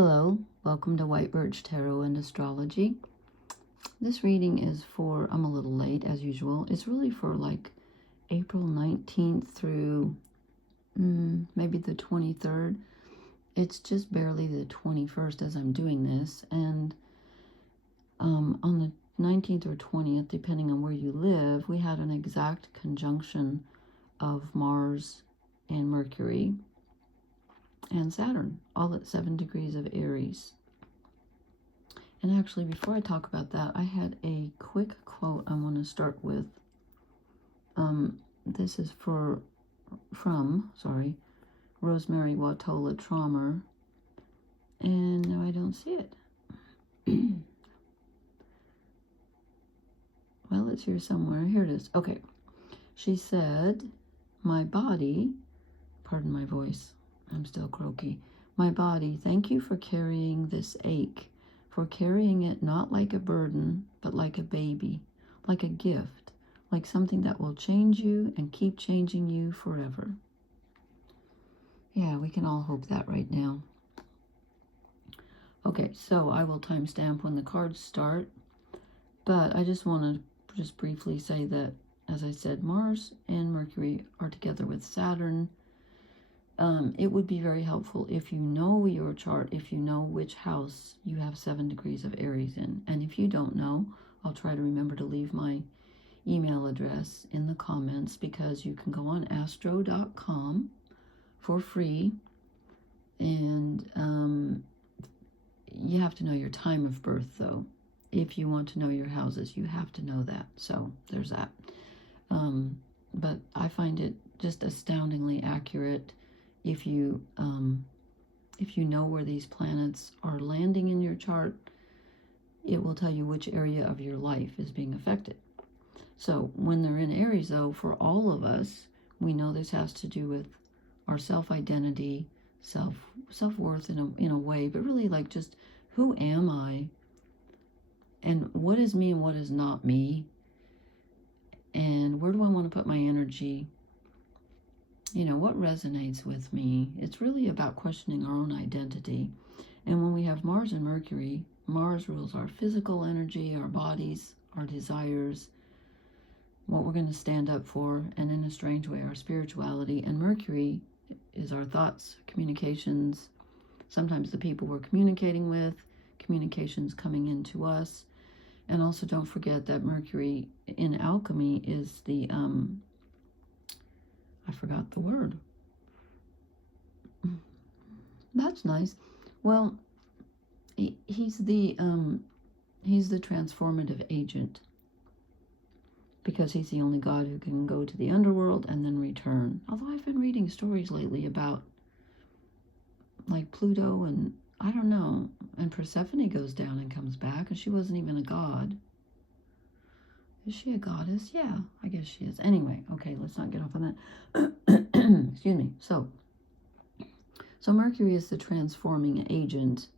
Hello, welcome to White Birch Tarot and Astrology. This reading is for, I'm a little late as usual, it's really for like April 19th through maybe the 23rd. It's just barely the 21st as I'm doing this, and on the 19th or 20th, depending on where you live, we had an exact conjunction of Mars and Mercury and Saturn, all at 7 degrees of Aries. And actually, before I talk about that, I had a quick quote I want to start with. This is from Rosemary Watola Traumer. And no, I don't see it. Well, it's here somewhere. Here it is. Okay. She said, my body, pardon my voice, I'm still croaky. My body, thank you for carrying this ache, for carrying it not like a burden, but like a baby, like a gift, like something that will change you and keep changing you forever. Yeah, we can all hope that right now. Okay, so I will timestamp when the cards start, but I just want to briefly say that, as I said, Mars and Mercury are together with Saturn. It would be very helpful if you know your chart, if you know which house you have 7 degrees of Aries in. And if you don't know, I'll try to remember to leave my email address in the comments, because you can go on astro.com for free. And you have to know your time of birth, though. If you want to know your houses, you have to know that. So there's that. But I find it just astoundingly accurate. If you know where these planets are landing in your chart, it will tell you which area of your life is being affected. So when they're in Aries, though, for all of us, we know this has to do with our self-identity, self-worth in a way, but really like just who am I, and what is me and what is not me, and where do I want to put my energy? You know, what resonates with me? It's really about questioning our own identity. And when we have Mars and Mercury, Mars rules our physical energy, our bodies, our desires, what we're going to stand up for, and in a strange way, our spirituality. And Mercury is our thoughts, communications, sometimes the people we're communicating with, communications coming into us. And also don't forget that Mercury in alchemy is the I forgot the word. That's nice. Well, he's the transformative agent, because he's the only god who can go to the underworld and then return. Although I've been reading stories lately about like Pluto and I don't know, and Persephone goes down and comes back, and she wasn't even a god. Is she a goddess? Yeah, I guess she is. Anyway, okay, let's not get off on that. Excuse me. So Mercury is the transforming agent.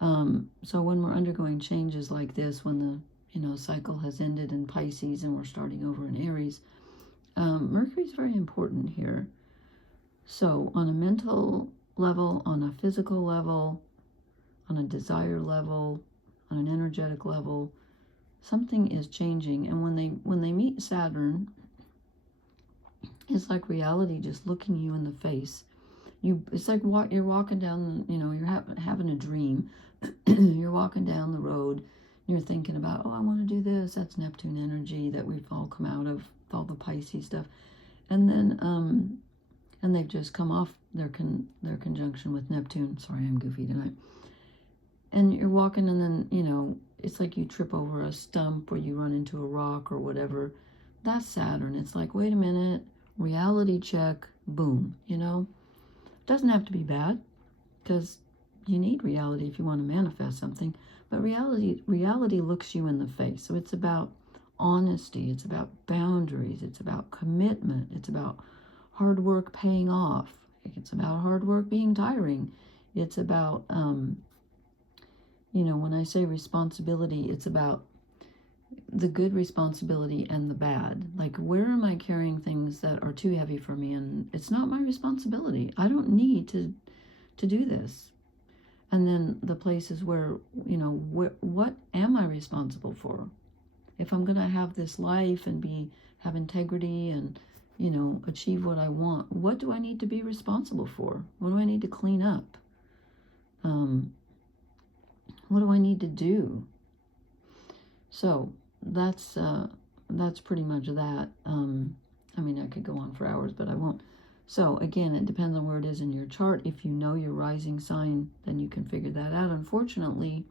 So when we're undergoing changes like this, when the cycle has ended in Pisces and we're starting over in Aries, Mercury is very important here. So on a mental level, on a physical level, on a desire level, on an energetic level, something is changing. And when they meet Saturn, it's like reality just looking you in the face. It's like you're walking down, you're having a dream. You're walking down the road, you're thinking about, oh, I want to do this. That's Neptune energy that we've all come out of, all the Pisces stuff. And then and they've just come off their conjunction with Neptune. Sorry, I'm goofy tonight. And you're walking, and then, it's like you trip over a stump or you run into a rock or whatever. That's Saturn. It's like, wait a minute, reality check, boom, Doesn't have to be bad, because you need reality if you want to manifest something. But reality looks you in the face. So it's about honesty. It's about boundaries. It's about commitment. It's about hard work paying off. It's about hard work being tiring. It's about, when I say responsibility, it's about the good responsibility and the bad. Like, where am I carrying things that are too heavy for me? And it's not my responsibility. I don't need to do this. And then the places where, you know, what am I responsible for? If I'm going to have this life and have integrity and, you know, achieve what I want, what do I need to be responsible for? What do I need to clean up? What do I need to do? So that's pretty much that. I mean, I could go on for hours, but I won't. So again, it depends on where it is in your chart. If you know your rising sign, then you can figure that out. Unfortunately,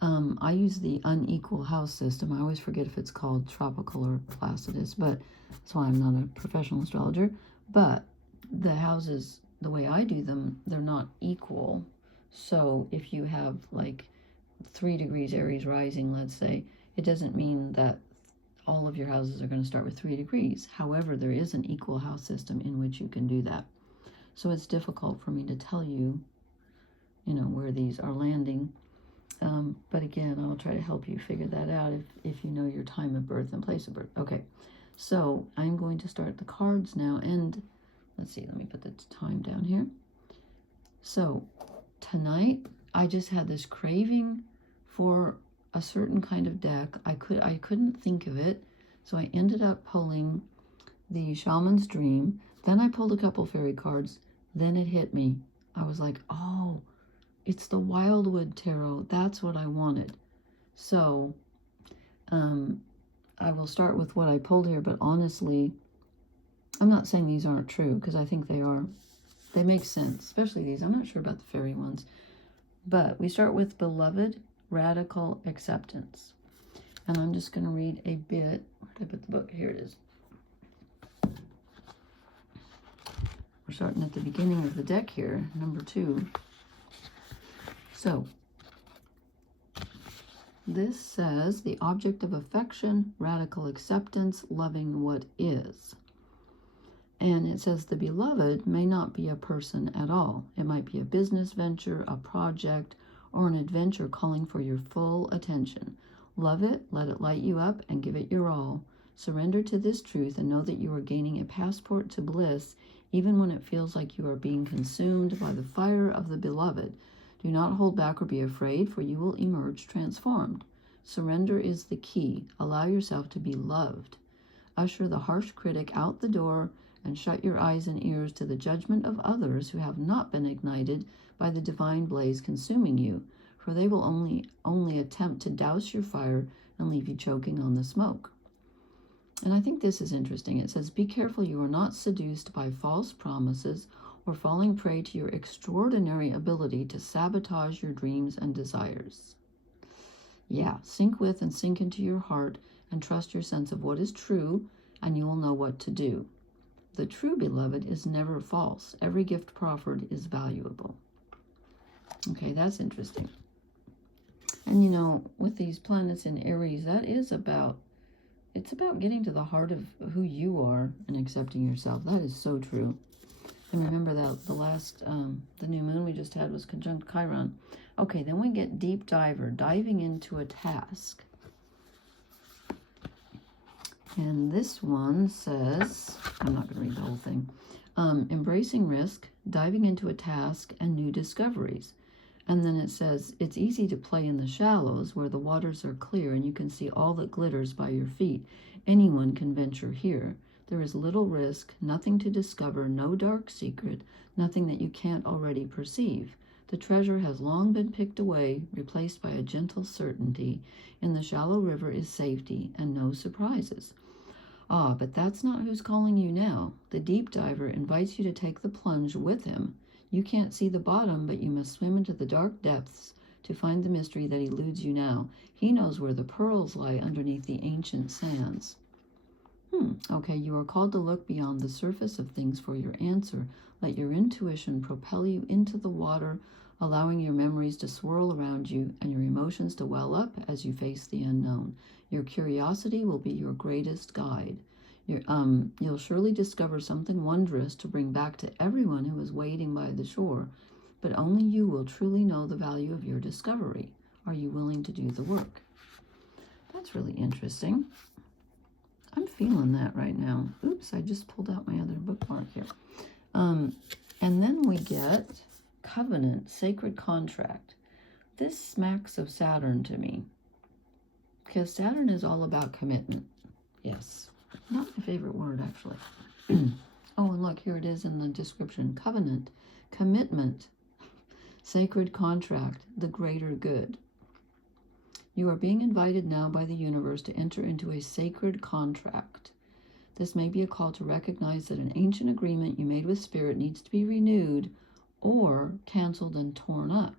I use the unequal house system. I always forget if it's called tropical or placidus, but that's why I'm not a professional astrologer. But the houses, the way I do them, they're not equal. So if you have like 3 degrees Aries rising, let's say, it doesn't mean that all of your houses are going to start with 3 degrees. However, there is an equal house system in which you can do that. So it's difficult for me to tell you, you know, where these are landing. But again, I'll try to help you figure that out if you know your time of birth and place of birth. Okay, so I'm going to start the cards now. And let's see, let me put the time down here. So tonight, I just had this craving for a certain kind of deck. I couldn't think of it, so I ended up pulling the Shaman's Dream. Then I pulled a couple fairy cards. Then it hit me. I was like, oh, it's the Wildwood Tarot. That's what I wanted. So I will start with what I pulled here, but honestly, I'm not saying these aren't true, because I think they are. They make sense, especially these. I'm not sure about the fairy ones. But we start with Beloved, Radical Acceptance. And I'm just going to read a bit. Where did I put the book? Here it is. We're starting at the beginning of the deck here, number 2. So, this says, the object of affection, radical acceptance, loving what is. And it says the beloved may not be a person at all. It might be a business venture, a project, or an adventure calling for your full attention. Love it, let it light you up, and give it your all. Surrender to this truth and know that you are gaining a passport to bliss, even when it feels like you are being consumed by the fire of the beloved. Do not hold back or be afraid, for you will emerge transformed. Surrender is the key. Allow yourself to be loved. Usher the harsh critic out the door and shut your eyes and ears to the judgment of others who have not been ignited by the divine blaze consuming you, for they will only attempt to douse your fire and leave you choking on the smoke. And I think this is interesting. It says, be careful you are not seduced by false promises or falling prey to your extraordinary ability to sabotage your dreams and desires. Yeah, sink with and sink into your heart and trust your sense of what is true, and you will know what to do. The true beloved is never false. Every gift proffered is valuable. Okay, that's interesting. And you know, with these planets in Aries, it's about getting to the heart of who you are and accepting yourself. That is so true. And remember that the last, the new moon we just had was conjunct Chiron. Okay, then we get deep diver, diving into a task. And this one says, I'm not going to read the whole thing, embracing risk, diving into a task, and new discoveries. And then it says, it's easy to play in the shallows where the waters are clear and you can see all that glitters by your feet. Anyone can venture here. There is little risk, nothing to discover, no dark secret, nothing that you can't already perceive. The treasure has long been picked away, replaced by a gentle certainty. In the shallow river is safety and no surprises. Ah, but that's not who's calling you now. The deep diver invites you to take the plunge with him. You can't see the bottom, but you must swim into the dark depths to find the mystery that eludes you now. He knows where the pearls lie underneath the ancient sands. Okay, you are called to look beyond the surface of things for your answer. Let your intuition propel you into the water, allowing your memories to swirl around you and your emotions to well up as you face the unknown. Your curiosity will be your greatest guide. You'll surely discover something wondrous to bring back to everyone who is waiting by the shore, but only you will truly know the value of your discovery. Are you willing to do the work? That's really interesting. I'm feeling that right now. Oops, I just pulled out my other bookmark here. And then we get covenant, sacred contract. This smacks of Saturn to me, because Saturn is all about commitment. Yes, not my favorite word, actually. Oh, and look, here it is in the description. Covenant, commitment, sacred contract, the greater good. You are being invited now by the universe to enter into a sacred contract. This may be a call to recognize that an ancient agreement you made with Spirit needs to be renewed or canceled and torn up.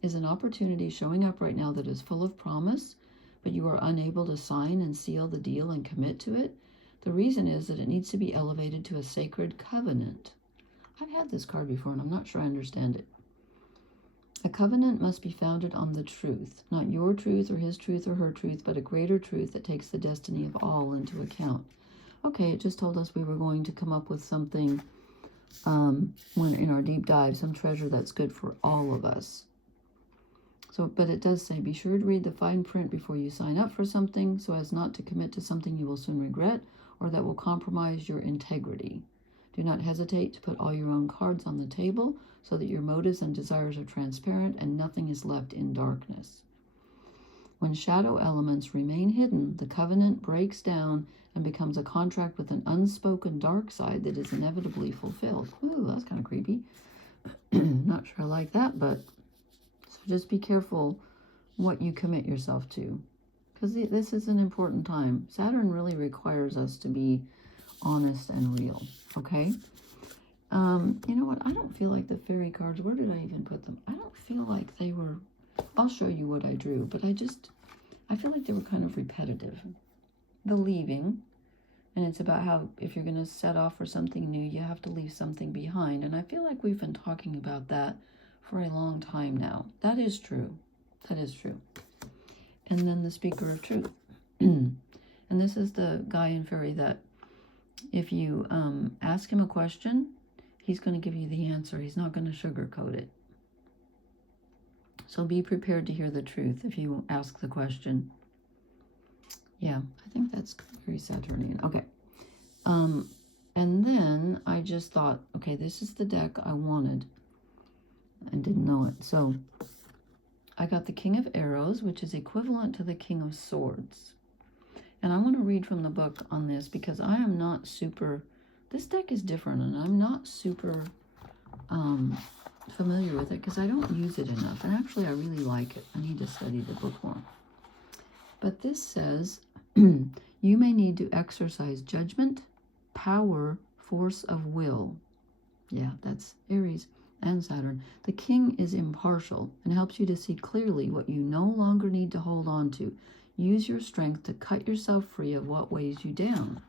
Is an opportunity showing up right now that is full of promise, but you are unable to sign and seal the deal and commit to it? The reason is that it needs to be elevated to a sacred covenant. I've had this card before and I'm not sure I understand it. A covenant must be founded on the truth, not your truth or his truth or her truth, but a greater truth that takes the destiny of all into account. Okay, it just told us we were going to come up with something when in our deep dive, some treasure that's good for all of us. So, but it does say, be sure to read the fine print before you sign up for something so as not to commit to something you will soon regret or that will compromise your integrity. Do not hesitate to put all your own cards on the table so that your motives and desires are transparent and nothing is left in darkness. When shadow elements remain hidden, the covenant breaks down and becomes a contract with an unspoken dark side that is inevitably fulfilled. Ooh, that's kind of creepy. Not sure I like that, but so just be careful what you commit yourself to, because this is an important time. Saturn really requires us to be honest and real, okay? You know what? I don't feel like the fairy cards, where did I even put them? I don't feel like they were, I'll show you what I drew, but I feel like they were kind of repetitive. The leaving, and it's about how if you're going to set off for something new, you have to leave something behind. And I feel like we've been talking about that for a long time now. That is true. That is true. And then the speaker of truth. And this is the guy in fairy that if you ask him a question, he's going to give you the answer. He's not going to sugarcoat it. So be prepared to hear the truth if you ask the question. Yeah, I think that's very Saturnian. Okay. And then I just thought, okay, this is the deck I wanted. I didn't know it. So I got the King of Arrows, which is equivalent to the King of Swords. And I want to read from the book on this because I am not super, this deck is different and I'm not super familiar with it because I don't use it enough. And actually, I really like it. I need to study the book more. But this says, you may need to exercise judgment, power, force of will. Yeah, that's Aries and Saturn. The king is impartial and helps you to see clearly what you no longer need to hold on to. Use your strength to cut yourself free of what weighs you down.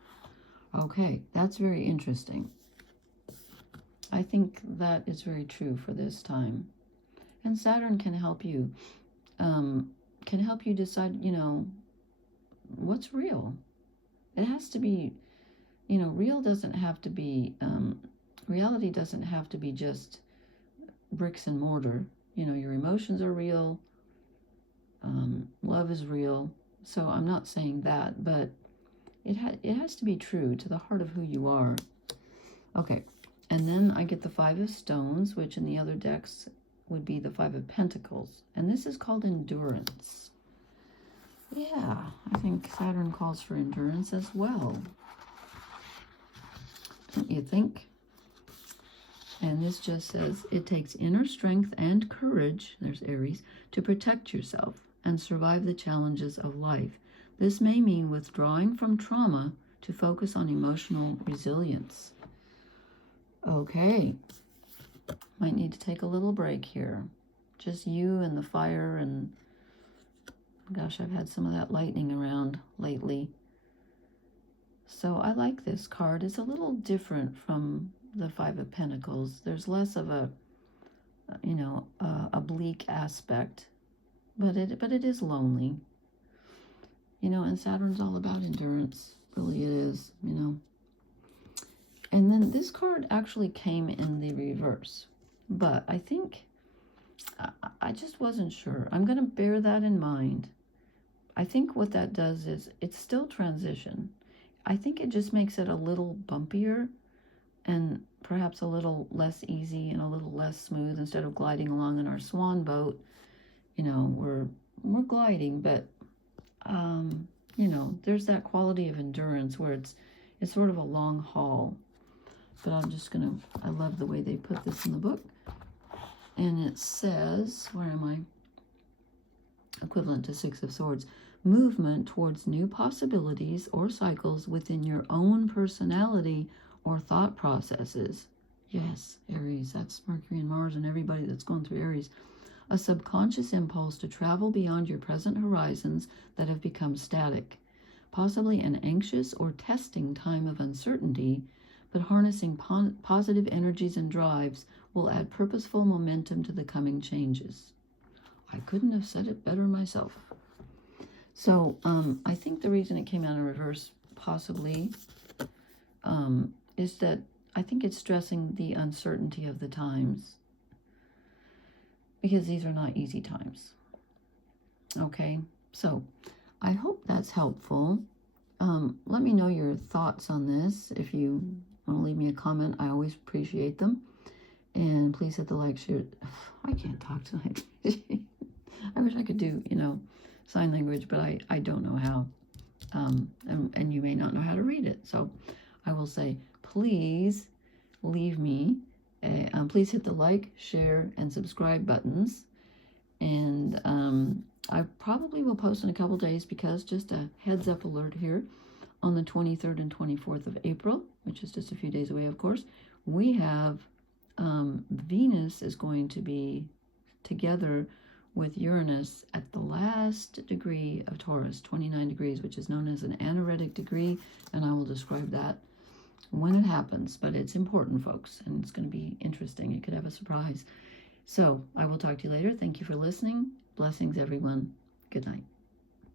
Okay, that's very interesting. I think that is very true for this time. And Saturn can help you decide, you know, what's real. It has to be, you know, real doesn't have to be, reality doesn't have to be just bricks and mortar. You know, your emotions are real. Love is real. So I'm not saying that, but it has to be true to the heart of who you are. Okay, and then I get the Five of Stones, which in the other decks would be the Five of Pentacles. And this is called endurance. Yeah, I think Saturn calls for endurance as well. Don't you think? And this just says, it takes inner strength and courage, there's Aries, to protect yourself and survive the challenges of life. This may mean withdrawing from trauma to focus on emotional resilience. Okay. Might need to take a little break here. Just you and the fire and, gosh, I've had some of that lightning around lately. So I like this card. It's a little different from the Five of Pentacles. There's less of a, you know, a bleak aspect, but it is lonely. You know, and Saturn's all about endurance. Really it is, you know. And then this card actually came in the reverse, but I think, I just wasn't sure. I'm going to bear that in mind. I think what that does is it's still transition. I think it just makes it a little bumpier, and perhaps a little less easy and a little less smooth. Instead of gliding along in our swan boat, you know, we're gliding, but you know, there's that quality of endurance where it's sort of a long haul. But I'm just gonna, I love the way they put this in the book. And it says, where am I? Equivalent to Six of Swords. Movement towards new possibilities or cycles within your own personality or thought processes. Yes, Aries, that's Mercury and Mars and everybody that's going through Aries. A subconscious impulse to travel beyond your present horizons that have become static. Possibly an anxious or testing time of uncertainty, but harnessing positive energies and drives will add purposeful momentum to the coming changes. I couldn't have said it better myself. So I think the reason it came out in reverse, possibly, is that I think it's stressing the uncertainty of the times, because these are not easy times. Okay, so I hope that's helpful. Let me know your thoughts on this. If you want to leave me a comment, I always appreciate them. And please hit the like, share. I can't talk tonight. I wish I could do, you know, sign language, but I don't know how. And you may not know how to read it. So I will say, please leave me, please hit the like, share, and subscribe buttons. And I probably will post in a couple days, because just a heads up alert here, on the 23rd and 24th of April, which is just a few days away, of course, we have Venus is going to be together with Uranus at the last degree of Taurus, 29 degrees, which is known as an anaretic degree, and I will describe that when it happens. But it's important, folks, and it's going to be interesting. It could have a surprise. So I will talk to you later. Thank you for listening. Blessings, everyone. Good night.